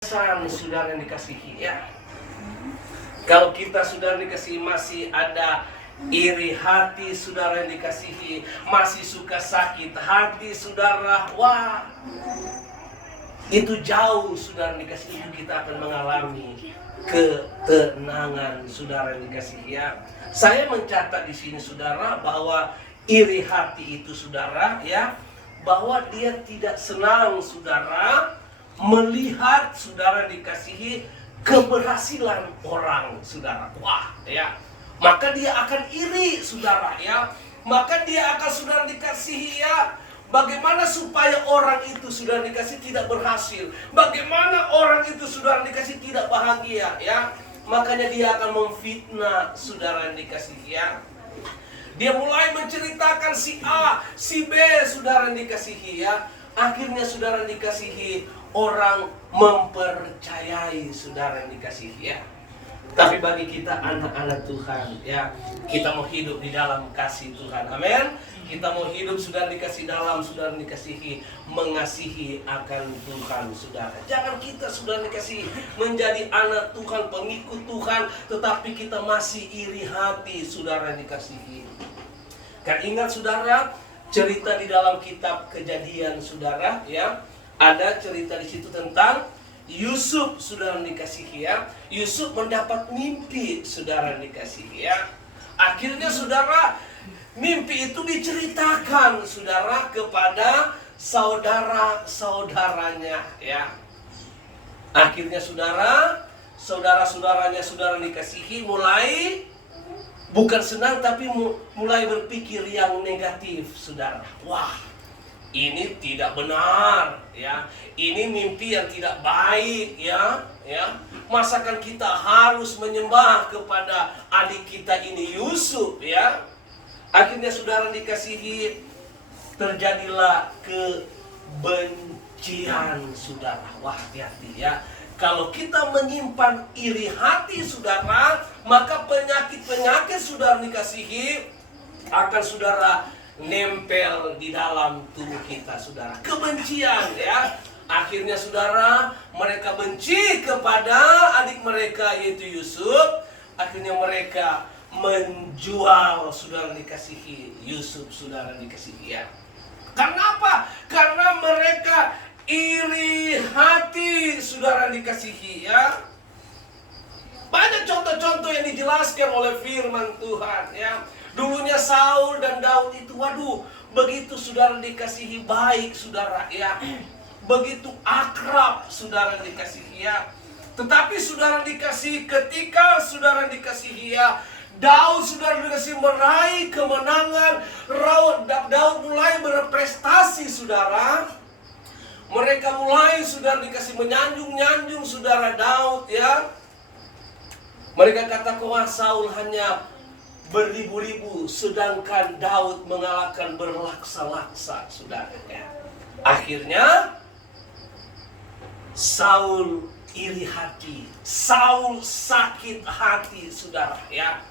Saudara yang dikasihi ya, kalau kita saudara dikasihi masih ada iri hati, saudara yang dikasihi masih suka sakit hati, saudara, wah, itu jauh saudara yang dikasihi, kita akan mengalami ketenangan saudara yang dikasihi ya. Saya mencatat di sini saudara bahwa iri hati itu saudara ya, bahwa dia tidak senang saudara melihat saudara dikasihi keberhasilan orang saudara. Wah ya, maka dia akan iri saudara ya. Maka dia akan saudara dikasihi ya, bagaimana supaya orang itu saudara dikasihi tidak berhasil, bagaimana orang itu saudara dikasihi tidak bahagia ya. Makanya dia akan memfitnah saudara dikasihi ya. Dia mulai menceritakan si A, si B saudara dikasihi ya. Akhirnya saudara dikasihi, orang mempercayai saudara yang dikasihi ya. Tapi bagi kita anak-anak Tuhan ya, kita mau hidup di dalam kasih Tuhan, amin. Kita mau hidup saudara dikasihi dalam saudara dikasihi mengasihi akan Tuhan saudara. Jangan kita saudara dikasihi menjadi anak Tuhan, pengikut Tuhan, tetapi kita masih iri hati saudara dikasihi. Kan ingat saudara cerita di dalam kitab Kejadian saudara ya. Ada cerita di situ tentang Yusuf saudara dikasihi ya. Yusuf mendapat mimpi saudara dikasihi ya. Akhirnya saudara, mimpi itu diceritakan saudara kepada saudara-saudaranya ya. Akhirnya saudara-saudaranya saudara dikasihi mulai bukan senang tapi mulai berpikir yang negatif saudara. Wah, ini tidak benar ya. Ini mimpi yang tidak baik ya. Masakan kita harus menyembah kepada adik kita ini Yusuf ya. Akhirnya saudara dikasihi, terjadilah kebencian saudara. Wah, hati-hati ya. Kalau kita menyimpan iri hati saudara, maka penyakit-penyakit saudara dikasihi akan saudara nempel di dalam tubuh kita saudara. Kebencian ya. Akhirnya saudara, mereka benci kepada adik mereka yaitu Yusuf. Akhirnya mereka menjual saudara dikasihi Yusuf saudara dikasihi ya. Karena apa? Karena mereka iri hati saudara dikasihi ya. Banyak contoh-contoh yang dijelaskan oleh firman Tuhan ya. Dulunya Saul dan Daud itu, waduh, begitu saudara dikasihi baik saudara ya. Begitu akrab saudara dikasihi ya. Tetapi saudara dikasihi, ketika saudara dikasihi ya, Daud saudara dikasihi meraih kemenangan, Daud mulai berprestasi saudara. Mereka mulai saudara dikasihi menyanjung-nyanjung saudara Daud ya. Mereka katakan, wah, Saul hanya beribu-ribu, sedangkan Daud mengalahkan berlaksa-laksa saudara ya. Akhirnya Saul iri hati, Saul sakit hati saudara ya.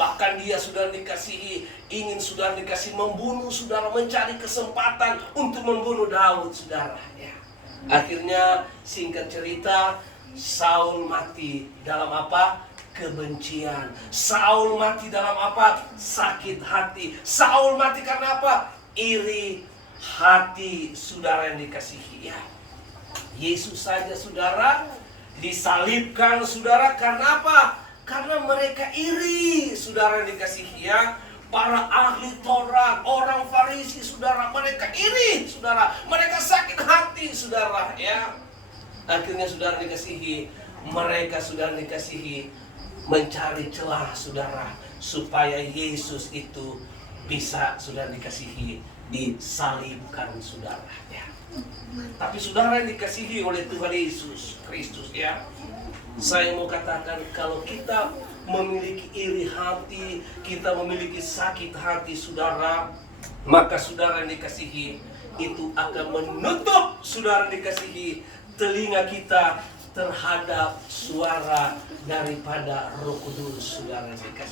Bahkan dia saudara dikasihi ingin saudara dikasihi membunuh saudara, mencari kesempatan untuk membunuh Daud saudara ya. Akhirnya singkat cerita, Saul mati dalam apa? Kebencian. Saul mati dalam apa? Sakit hati. Saul mati karena apa? Iri hati saudara yang dikasihi ya. Yesus saja saudara disalibkan saudara karena apa? Karena mereka iri saudara yang dikasihi ya. Para ahli Taurat, orang Farisi saudara, mereka iri saudara, mereka sakit hati saudara ya. Akhirnya saudara dikasihi, mereka saudara dikasihi mencari celah saudara supaya Yesus itu bisa saudara dikasihi disalibkan saudara ya. Tapi saudara yang dikasihi oleh Tuhan Yesus Kristus ya, saya mau katakan, kalau kita memiliki iri hati, kita memiliki sakit hati saudara, maka saudara yang dikasihi itu akan menutup saudara yang dikasihi telinga kita terhadap suara daripada Roh Kudus saudara yang dikasihi.